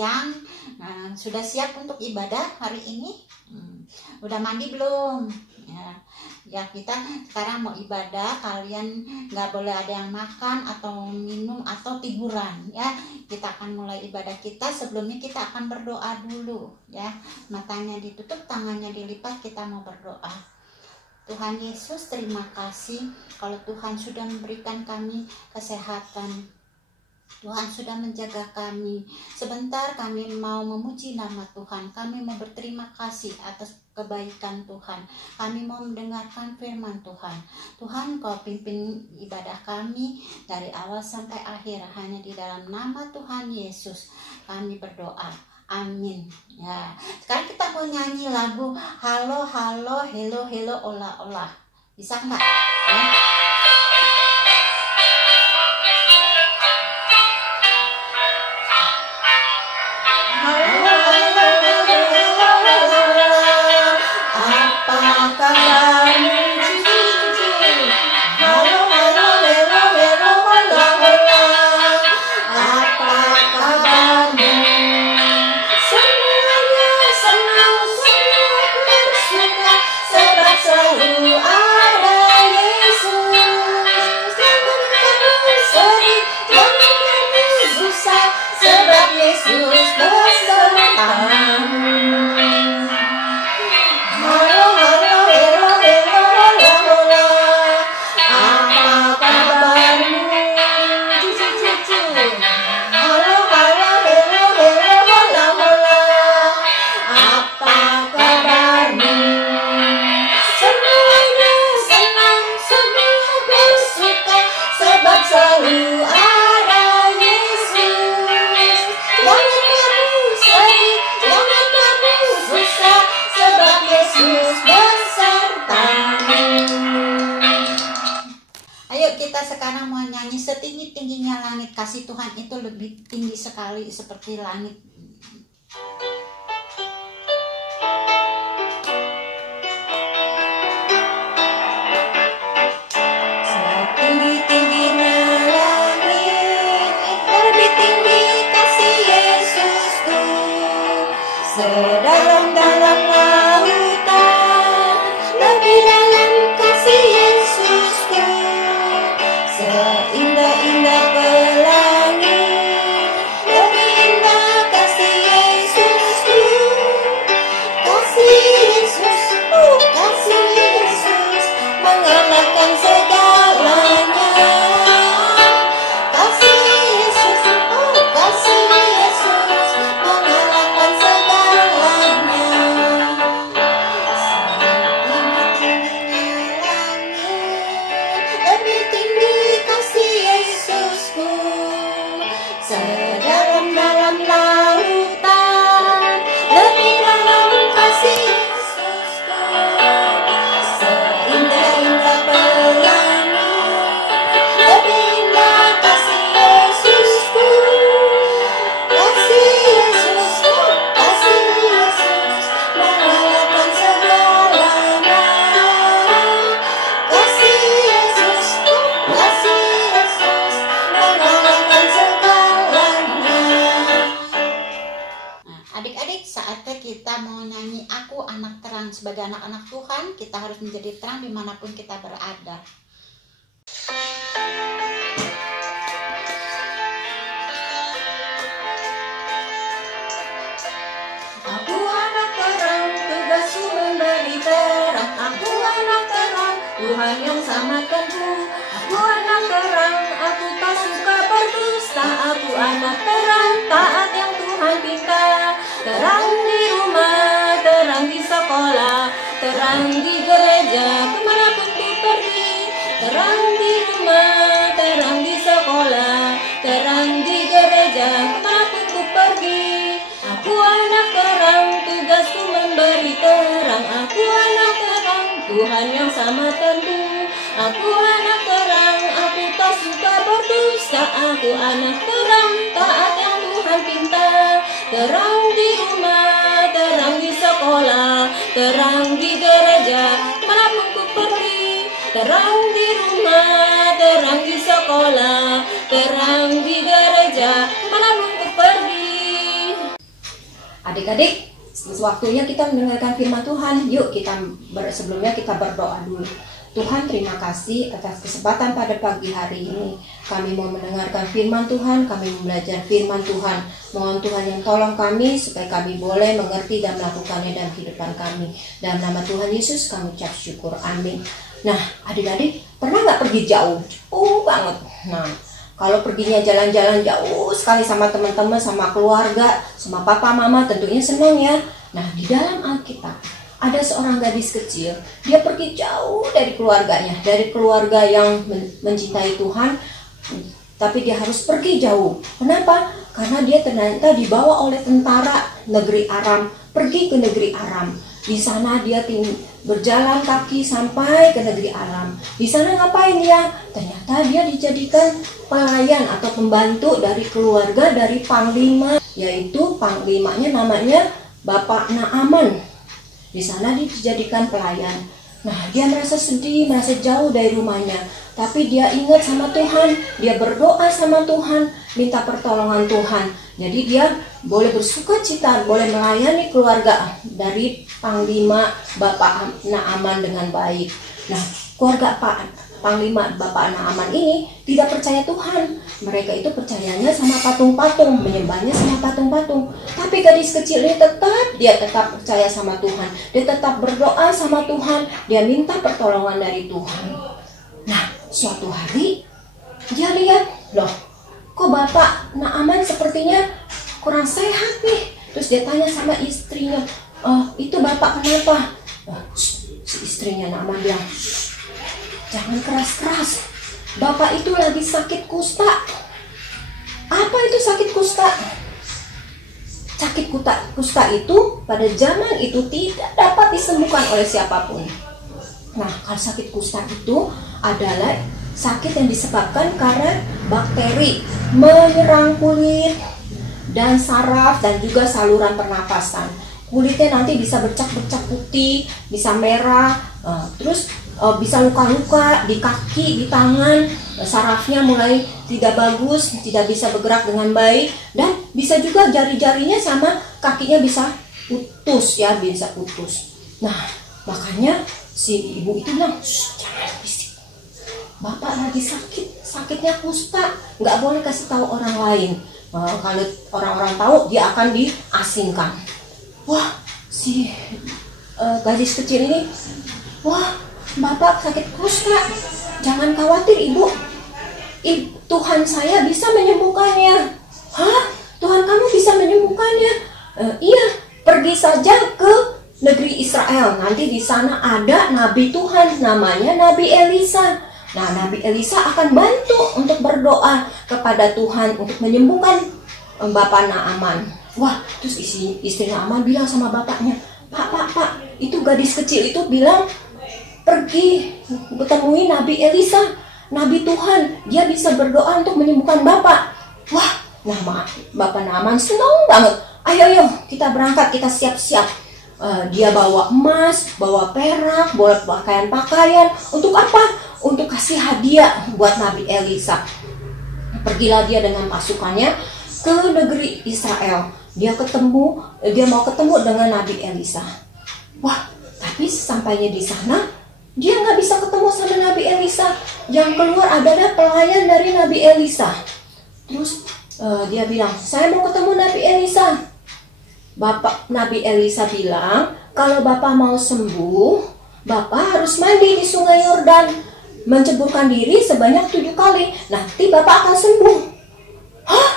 siang. Sudah siap untuk ibadah hari ini? Udah mandi belum? Ya kita sekarang mau ibadah. Kalian nggak boleh ada yang makan atau minum atau tiduran ya. Kita akan mulai ibadah kita. Sebelumnya kita akan berdoa dulu ya. Matanya ditutup, tangannya dilipat, kita mau berdoa. Tuhan Yesus, terima kasih kalau Tuhan sudah memberikan kami kesehatan. Tuhan sudah menjaga kami. Sebentar kami mau memuji nama Tuhan. Kami mau berterima kasih atas kebaikan Tuhan. Kami mau mendengarkan firman Tuhan. Tuhan, Kau pimpin ibadah kami dari awal sampai akhir. Hanya di dalam nama Tuhan Yesus kami berdoa. Amin. Ya, sekarang kita mau nyanyi lagu Halo Halo Hello Hello Ola Ola. Bisa nggak? Ya. Halo Halo Hello Hello. Apa kabarmu? Halo Halo Hello Hello Ola Ola. Apa kabarmu? Selalu ada Yesus. Jangan kamu sedih, jangan kamu susah, sebab Yesus besertamu. Halo halo hello hello hola hola. Apa kabarmu? Cucu. Halo halo hello hello hola hola. Apa kabarmu? Selalu ada Yesus. Jangan kamu sedih, jangan kamu susah, sebab Yesus besertamu. Ayo kita sekarang mau nyanyi setinggi-tingginya langit. Kasih Tuhan itu lebih tinggi sekali seperti langit. Sedalam-dalam lautan, lebih dalam kasih Yesusku. Seindah-indah pelangi, lebih indah kasih Yesusku. Kasih Yesus, kasih Yesus, mengalahkan segalanya. Kasih Yesus, kasih Yesus, mengalahkan segalanya. Lebih tinggi kasih Yesusku. Sedalam-dalam lautan, lebih dalam kasih Yesusku. Seindah-indah pelangi, lebih indah kasih Yesusku. Kasih Yesus, kasih Yesus, mengalahkan segalanya. Kasih Yesus, kasih Yesus, mengalahkan segalanya. Adik-adik, saatnya kita mau nyanyi Aku Anak Terang. Sebagai anak-anak Tuhan, kita harus menjadi terang dimanapun kita berada. Aku anak terang, tugasku memberi terang. Aku anak terang, Tuhan yang selamatkanku. Aku anak terang, aku tak suka berdusta. Aku anak terang, taat yang Tuhan pinta. Terang di rumah, terang di sekolah, terang di gereja, kemanapun ku pergi. Terang di rumah, terang di sekolah, terang di gereja, kemanapun ku pergi. Aku anak terang, tugasku memberi terang. Aku anak terang, Tuhan yang selamatkanku. Aku anak terang, aku tak suka berdosa. Aku anak terang, taat yang Tuhan pinta. Terang di rumah, terang di sekolah, terang di gereja, kemanapun ku pergi. Terang di rumah, terang di sekolah, terang di gereja, kemanapun ku pergi. Adik-adik, waktunya kita mendengarkan firman Tuhan. Yuk sebelumnya kita berdoa dulu. Tuhan, terima kasih atas kesempatan pada pagi hari ini. Kami mau mendengarkan firman Tuhan, kami mau belajar firman Tuhan. Mohon Tuhan yang tolong kami supaya kami boleh mengerti dan melakukannya dalam kehidupan kami. Dalam nama Tuhan Yesus kami ucap syukur. Amin. Nah, adik-adik, pernah nggak pergi jauh? Banget. Nah, kalau perginya jalan-jalan jauh sekali sama teman-teman, sama keluarga, sama papa, mama, tentunya senang ya. Nah, di dalam Alkitab ada seorang gadis kecil, dia pergi jauh dari keluarganya, dari keluarga yang mencintai Tuhan, tapi dia harus pergi jauh. Kenapa? Karena dia ternyata dibawa oleh tentara negeri Aram, pergi ke negeri Aram. Di sana dia berjalan kaki sampai ke negeri Aram. Di sana ngapain dia? Ternyata dia dijadikan pelayan atau pembantu dari keluarga dari panglima, yaitu panglimanya namanya Bapak Naaman. Di sana dia dijadikan pelayan. Nah, dia merasa sedih, merasa jauh dari rumahnya. Tapi dia ingat sama Tuhan, dia berdoa sama Tuhan, minta pertolongan Tuhan. Jadi dia boleh bersuka cita, boleh melayani keluarga dari panglima Bapak Naaman dengan baik. Nah, keluarga Panglima Bapak Naaman ini tidak percaya Tuhan. Mereka itu percayanya sama patung-patung, menyembahnya sama patung-patung. Tapi gadis kecil ini dia tetap percaya sama Tuhan. Dia tetap berdoa sama Tuhan. Dia minta pertolongan dari Tuhan. Nah, suatu hari dia lihat, loh, kok Bapak Naaman sepertinya kurang sehat nih. Terus dia tanya sama istrinya, itu Bapak kenapa? Si istrinya Naaman bilang, jangan keras-keras, Bapak itu lagi sakit kusta. Apa itu sakit kusta? Sakit kusta itu pada zaman itu tidak dapat disembuhkan oleh siapapun. Nah, kalau sakit kusta itu adalah sakit yang disebabkan karena bakteri menyerang kulit dan saraf dan juga saluran pernafasan. Kulitnya nanti bisa bercak-bercak putih, bisa merah, terus bisa luka-luka di kaki, di tangan, sarafnya mulai tidak bagus, tidak bisa bergerak dengan baik, dan bisa juga jari-jarinya sama kakinya bisa putus ya, bisa putus. Nah, makanya si ibu itu bilang, jangan bisik, Bapak lagi sakit, sakitnya kusta, nggak boleh kasih tahu orang lain. Kalau orang-orang tahu, dia akan diasingkan. Wah, si gadis kecil ini, wah, Bapak sakit kusta, jangan khawatir Ibu, Tuhan saya bisa menyembuhkannya. Hah? Tuhan kamu bisa menyembuhkannya? Iya, pergi saja ke negeri Israel. Nanti di sana ada nabi Tuhan, namanya Nabi Elisa. Nah, Nabi Elisa akan bantu untuk berdoa kepada Tuhan untuk menyembuhkan Bapak Naaman. Wah, terus istri Naaman bilang sama bapaknya, Pak, itu gadis kecil itu bilang pergi ketemui Nabi Elisa, Nabi Tuhan, dia bisa berdoa untuk menyembuhkan Bapak. Wah, nah Bapak Naaman senang banget. Ayo kita berangkat, kita siap-siap. Dia bawa emas, bawa perak, bawa pakaian-pakaian. Untuk apa? Untuk kasih hadiah buat Nabi Elisa. Pergilah dia dengan pasukannya ke negeri Israel. Dia mau ketemu dengan Nabi Elisa. Wah, tapi sampainya di sana, dia nggak bisa ketemu sama Nabi Elisa. Yang keluar adalah pelayan dari Nabi Elisa. Terus dia bilang, saya mau ketemu Nabi Elisa. Bapak Nabi Elisa bilang, kalau Bapak mau sembuh, Bapak harus mandi di Sungai Yordan, menceburkan diri sebanyak 7 kali. Nanti Bapak akan sembuh. Hah?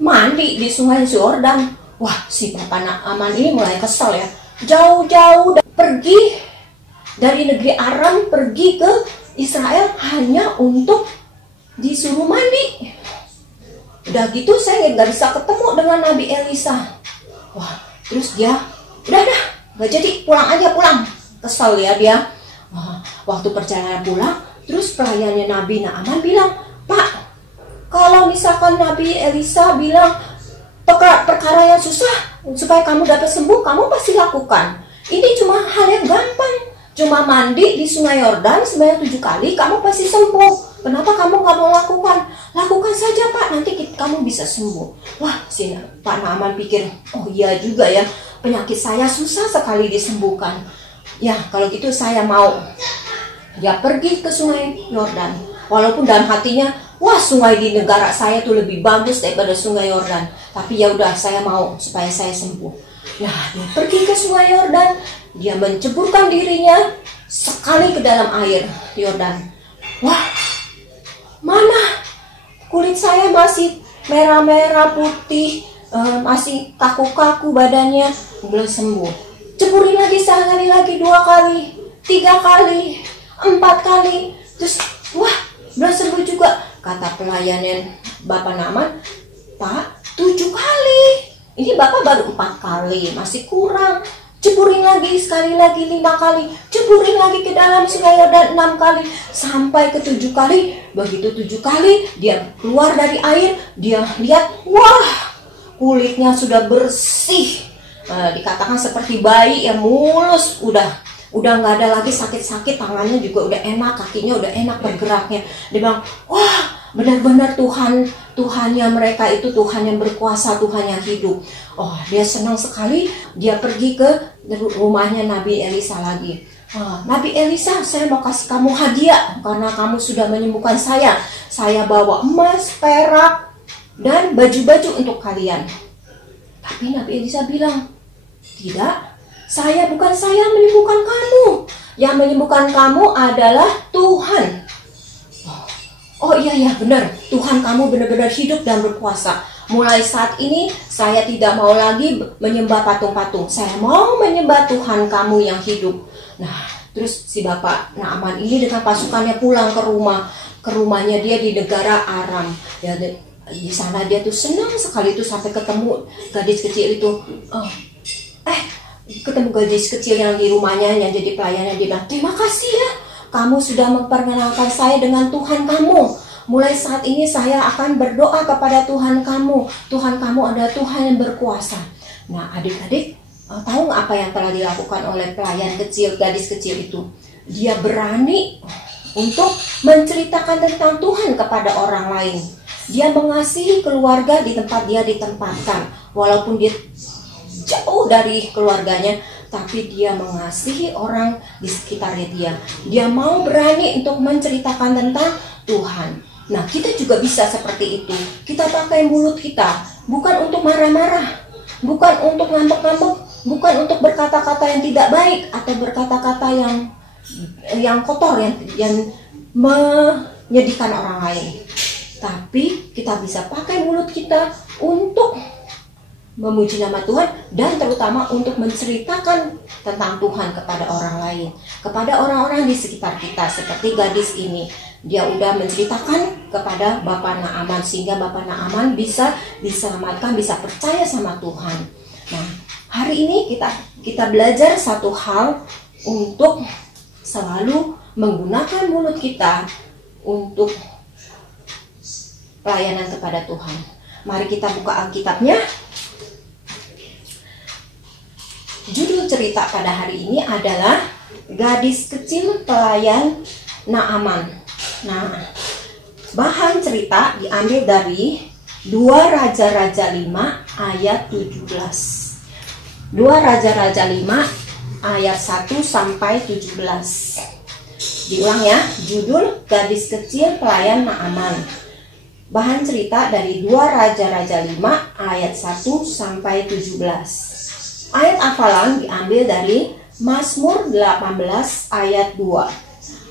Mandi di Sungai Yordan? Wah, si Bapak Naaman ini mulai kesel ya. Jauh-jauh pergi dari negeri Aram, pergi ke Israel hanya untuk disuruh mandi. Udah gitu saya nggak bisa ketemu dengan Nabi Elisa. Wah, terus dia udah nggak jadi, pulang aja, pulang. Kesal ya dia. Waktu perjalanan pulang, terus pelayannya Nabi Naaman bilang, Pak, kalau misalkan Nabi Elisa bilang perkara yang susah supaya kamu dapat sembuh, kamu pasti lakukan. Ini cuma hal yang gampang, cuma mandi di sungai Yordan sebanyak 7 kali, kamu pasti sembuh. Kenapa kamu nggak mau lakukan? Lakukan saja Pak, nanti kamu bisa sembuh. Wah, si Pak Naaman pikir, oh iya juga ya, penyakit saya susah sekali disembuhkan. Ya, kalau gitu saya mau. Dia pergi ke sungai Yordan. Walaupun dalam hatinya, wah sungai di negara saya tuh lebih bagus daripada sungai Yordan. Tapi ya udah, saya mau supaya saya sembuh. Nah, dia pergi ke sungai Yordan. Dia menceburkan dirinya sekali ke dalam air Yordan. Wah, mana kulit saya masih merah-merah putih, masih kaku-kaku badannya, belum sembuh. Ceburin lagi sekali lagi, 2 kali, 3 kali, 4 kali, terus wah belum sembuh juga. Kata pelayanan Bapak Naaman, Pak, 7 kali, ini Bapak baru 4 kali, masih kurang. Ceburin lagi sekali lagi, 5 kali, ceburin lagi ke dalam sungai Yordan 6 kali, sampai ke 7 kali. Begitu 7 kali dia keluar dari air, dia lihat, wah kulitnya sudah bersih. Dikatakan seperti bayi yang mulus, udah nggak ada lagi sakit-sakit, tangannya juga udah enak, kakinya udah enak bergeraknya. Dia bilang, wah benar-benar Tuhannya mereka itu Tuhan yang berkuasa, Tuhan yang hidup. Oh, dia senang sekali. Dia pergi ke rumahnya Nabi Elisa lagi. Nabi Elisa, saya mau kasih kamu hadiah karena kamu sudah menyembuhkan saya. Saya bawa emas, perak, dan baju-baju untuk kalian. Tapi Nabi Elisa bilang, tidak, bukan saya menyembuhkan kamu. Yang menyembuhkan kamu adalah Tuhan. Oh iya benar, Tuhan kamu benar-benar hidup dan berkuasa. Mulai saat ini saya tidak mau lagi menyembah patung-patung. Saya mau menyembah Tuhan kamu yang hidup. Nah, terus si Bapak Naaman ini dengan pasukannya pulang ke rumahnya dia di negara Aram. Ya, di sana dia tuh senang sekali tuh sampai ketemu gadis kecil itu. Ketemu gadis kecil yang di rumahnya yang jadi pelayannya. Dia bilang, terima kasih ya, kamu sudah memperkenalkan saya dengan Tuhan kamu. Mulai saat ini saya akan berdoa kepada Tuhan kamu. Tuhan kamu adalah Tuhan yang berkuasa. Nah, adik-adik, tahu nggak apa yang telah dilakukan oleh pelayan kecil, gadis kecil itu? Dia berani untuk menceritakan tentang Tuhan kepada orang lain. Dia mengasihi keluarga di tempat dia ditempatkan. Walaupun dia jauh dari keluarganya, tapi dia mengasihi orang di sekitarnya dia. Dia mau berani untuk menceritakan tentang Tuhan. Nah, kita juga bisa seperti itu. Kita pakai mulut kita, bukan untuk marah-marah, bukan untuk ngambek-ngambek, bukan untuk berkata-kata yang tidak baik atau berkata-kata yang kotor, yang menyedihkan orang lain. Tapi kita bisa pakai mulut kita untuk memuji nama Tuhan, dan terutama untuk menceritakan tentang Tuhan kepada orang lain, kepada orang-orang di sekitar kita. Seperti gadis ini, dia udah menceritakan kepada Bapak Naaman, sehingga Bapak Naaman bisa diselamatkan, bisa percaya sama Tuhan. Nah, hari ini kita belajar satu hal, untuk selalu menggunakan mulut kita untuk pelayanan kepada Tuhan. Mari kita buka Alkitabnya. Judul cerita pada hari ini adalah Gadis Kecil Pelayan Naaman. Nah, bahan cerita diambil dari 2 Raja-Raja 5 ayat 17. 2 Raja-Raja 5 ayat 1 sampai 17. Diulang ya, judul Gadis Kecil Pelayan Naaman. Bahan cerita dari 2 Raja-Raja 5 ayat 1 sampai 17. Ayat hafalan diambil dari Mazmur 18 ayat 2.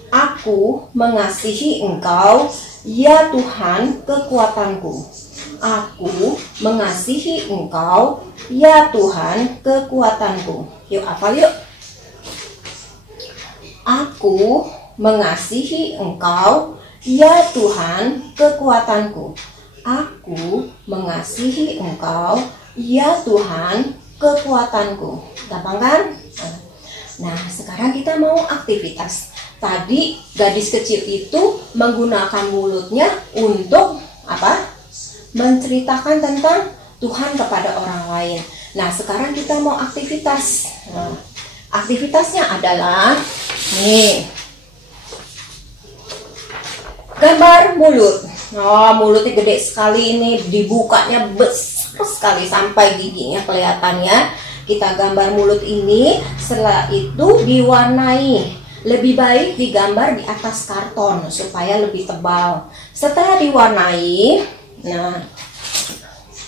Aku mengasihi Engkau, ya Tuhan kekuatanku. Aku mengasihi Engkau, ya Tuhan kekuatanku. Yuk hafal yuk. Aku mengasihi Engkau, ya Tuhan kekuatanku. Aku mengasihi Engkau, ya Tuhan kekuatanku. Gampang kan? Nah, sekarang kita mau aktivitas. Tadi gadis kecil itu menggunakan mulutnya untuk apa? Menceritakan tentang Tuhan kepada orang lain. Nah, sekarang kita mau aktivitas. Aktivitasnya adalah nih, gambar mulut. Oh, mulutnya gede sekali ini, dibukanya besar sekali sampai giginya kelihatannya. Kita gambar mulut ini, setelah itu diwarnai. Lebih baik digambar di atas karton supaya lebih tebal. Setelah diwarnai, nah,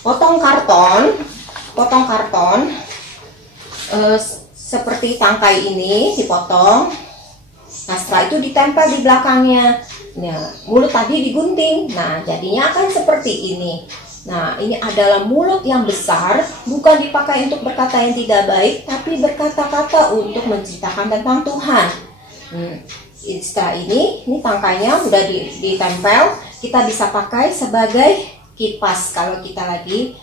potong karton seperti tangkai ini dipotong. Nah, setelah itu ditempel di belakangnya. Nah, mulut tadi digunting. Nah, jadinya akan seperti ini. Nah, ini adalah mulut yang besar, bukan dipakai untuk berkata yang tidak baik, tapi berkata-kata untuk menceritakan tentang Tuhan. Setelah ini tangkainya udah ditempel, kita bisa pakai sebagai kipas kalau kita lagi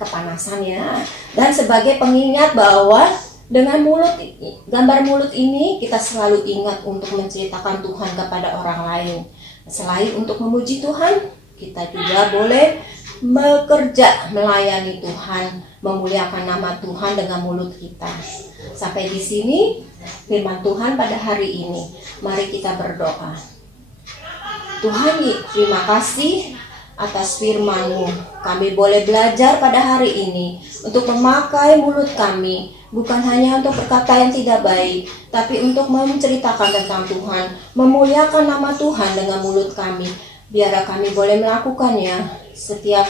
kepanasan ya. Dan sebagai pengingat bahwa dengan gambar mulut ini kita selalu ingat untuk menceritakan Tuhan kepada orang lain. Selain untuk memuji Tuhan, kita juga boleh bekerja melayani Tuhan, memuliakan nama Tuhan dengan mulut kita. Sampai di sini firman Tuhan pada hari ini. Mari kita berdoa. Tuhan, terima kasih atas firman-Mu. Kami boleh belajar pada hari ini untuk memakai mulut kami, bukan hanya untuk berkata yang tidak baik, tapi untuk menceritakan tentang Tuhan, memuliakan nama Tuhan dengan mulut kami. Biar kami boleh melakukannya setiap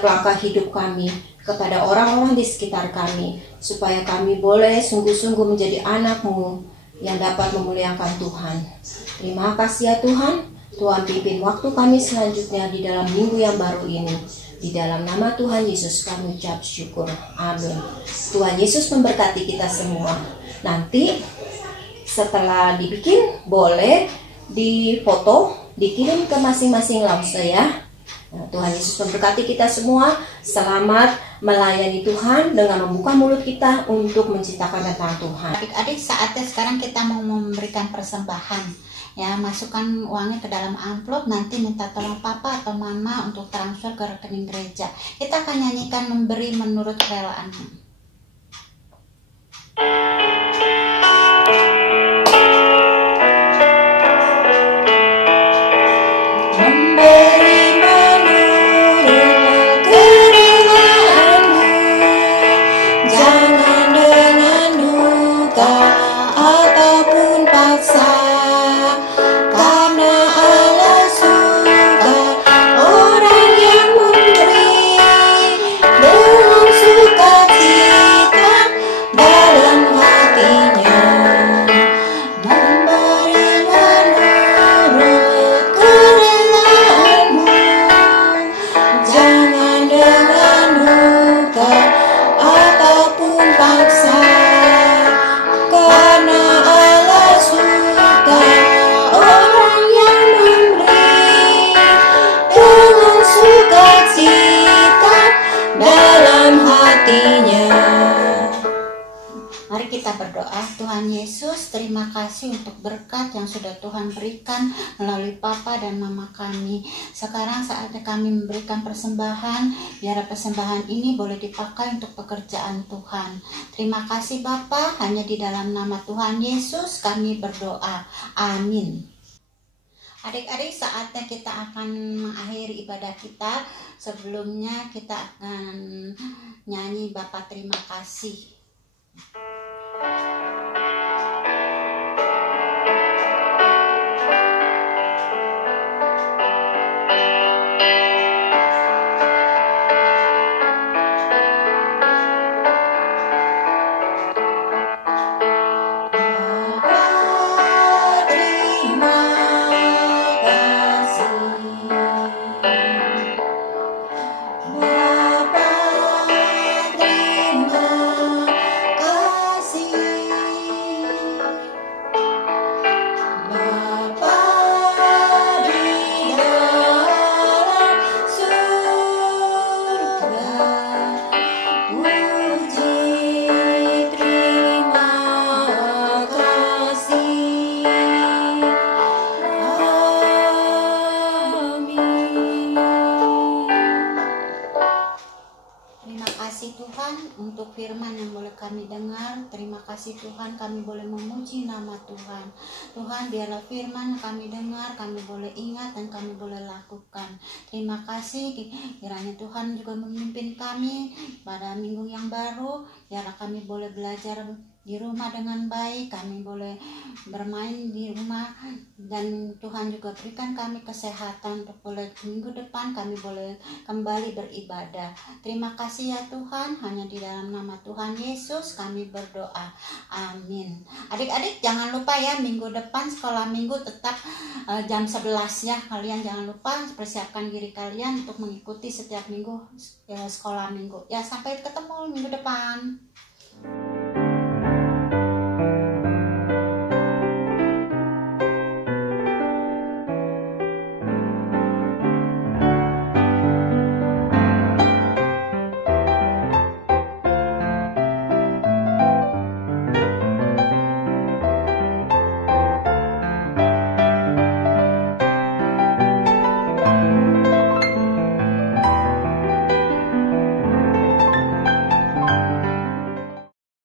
langkah hidup kami kepada orang-orang di sekitar kami, supaya kami boleh sungguh-sungguh menjadi anak-Mu yang dapat memuliakan Tuhan. Terima kasih ya Tuhan. Tuhan pimpin waktu kami selanjutnya di dalam minggu yang baru ini. Di dalam nama Tuhan Yesus kami ucap syukur. Amin. Tuhan Yesus memberkati kita semua. Nanti setelah dibikin boleh difoto, dikirim ke masing-masing lause ya. Nah, Tuhan Yesus memberkati kita semua. Selamat melayani Tuhan dengan membuka mulut kita untuk menceritakan tentang Tuhan. Adik-adik, saatnya sekarang kita mau memberikan persembahan. Ya, masukkan uangnya ke dalam amplop, nanti minta tolong papa atau mama untuk transfer ke rekening gereja. Kita akan nyanyikan memberi menurut kerelaanmu. Tuhan Yesus, terima kasih untuk berkat yang sudah Tuhan berikan melalui Papa dan Mama kami. Sekarang saatnya kami memberikan persembahan, biar persembahan ini boleh dipakai untuk pekerjaan Tuhan. Terima kasih Bapa, hanya di dalam nama Tuhan Yesus kami berdoa. Amin. Adik-adik, saatnya kita akan mengakhiri ibadah kita. Sebelumnya kita akan nyanyi Bapa terima kasih. Bapa terima kasih. kasih Tuhan kami boleh memuji nama Tuhan. Tuhan, biarlah firman kami dengar, kami boleh ingat dan kami boleh lakukan. Terima kasih kiranya Tuhan juga memimpin kami pada minggu yang baru. Biarlah kami boleh belajar di rumah dengan baik, kami boleh bermain di rumah, dan Tuhan juga berikan kami kesehatan untuk boleh minggu depan kami boleh kembali beribadah. Terima kasih ya Tuhan, hanya di dalam nama Tuhan Yesus kami berdoa, amin. Adik-adik jangan lupa ya, minggu depan sekolah minggu tetap jam 11 ya. Kalian jangan lupa persiapkan diri kalian untuk mengikuti setiap minggu sekolah minggu ya. Sampai ketemu minggu depan.